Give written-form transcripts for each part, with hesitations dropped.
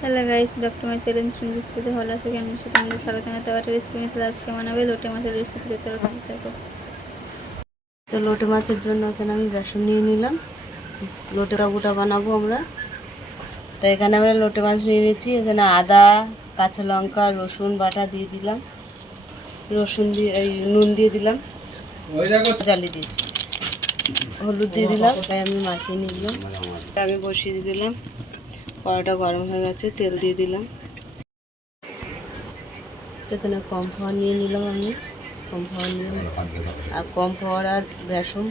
Hello guys, back to my channel. সুন্দর পুজো ভালো আছে কেমন আছে তোমাদের স্বাগত। আমি তো একটা রেসিপি নিয়েছিল, আজকে বানাবে লোটে মাছের রেসিপি। চলো দেখো। তো লোটে মাছের জন্য এখানে আমি বেসন নিয়ে নিলাম। লোটে কাবুটা বানাবো আমরা। তো এখানে আমরা লোটে মাছ নিয়ে নিয়েছি। এখানে আদা, কাঁচা লঙ্কা, রসুন বাটা দিয়ে দিলাম। রসুন দিয়ে নুন দিয়ে দিলাম, জ্বালিয়ে দিয়েছি, হলুদ দিয়ে দিলাম। তাই আমি মাখিয়ে নিলাম। আমি বসিয়ে দিয়ে দিলাম। কড়াটা গরম হয়ে গেছে, তেল দিয়ে দিলাম। এখানে কর্নফ্লাওয়ার নিয়ে নিলাম আমি। কর্নফ্লাওয়ার নিয়ে আর কর্নফ্লাওয়ার আর বেসন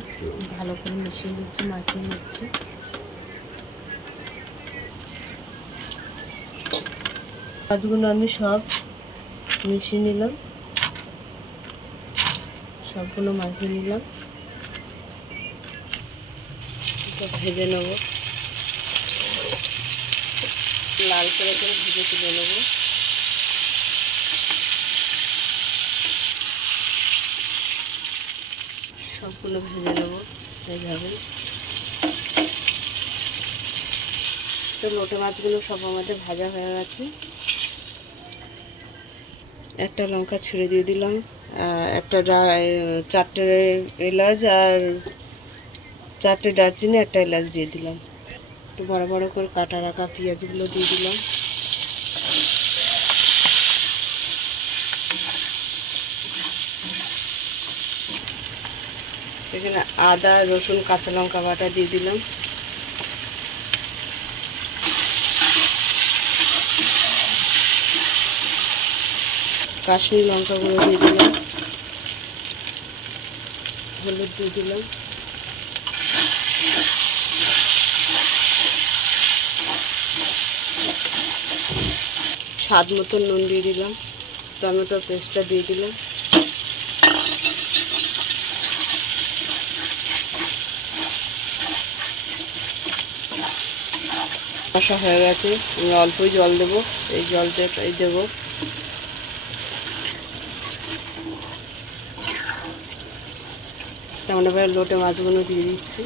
ভালো করে মিশিয়ে নিচ্ছি, মাখিয়ে নিচ্ছি। মাছগুলো আমি সব মিশিয়ে নিলাম, সবগুলো মাখিয়ে নিলাম। ভেজে নেব, লাল করে ভেজে তুলে নেব। সবগুলো ভেজে নেব এইভাবে। তো লোটে মাছগুলো সব আমাদের ভাজা হয়ে গেছে। একটা লঙ্কা ছিঁড়ে দিয়ে দিলাম, একটা 4টে এলাচ আর 4টে দারচিনি, একটা এলাচ দিয়ে দিলাম। একটু বড় বড় করে কাটা রাখা পেঁয়াজগুলো দিয়ে দিলাম। এখানে আদা, রসুন, কাঁচা লঙ্কা বাটা দিয়ে দিলাম। কাশ্মীরি লঙ্কা গুঁড়ো দিয়ে দিলাম, হলুদ দিয়ে দিলাম, স্বাদ মতো নুন দিয়ে দিলাম, টমেটোর পেস্টটা দিয়ে দিলাম। কষা হয়ে গেছে, আমি অল্পই জল দেবো। এই জল দেবো। তেমন এবার লোটে মাছগুলো দিয়ে দিচ্ছি।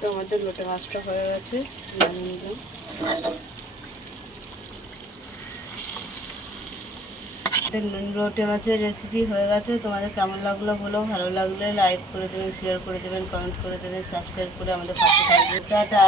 তো আমাদের লোটে মাছটা হয়ে গেছে, নামিয়ে নিলাম। লোটে মাছের রেসিপি হয়ে গেছে। তোমাদের কেমন লাগলো বলো, ভালো লাগলে লাইক করে দেবেন, শেয়ার করে দেবেন, কমেন্ট করে দেবেন, সাবস্ক্রাইব করে আমাদের পাশে থাকবে। টাটা।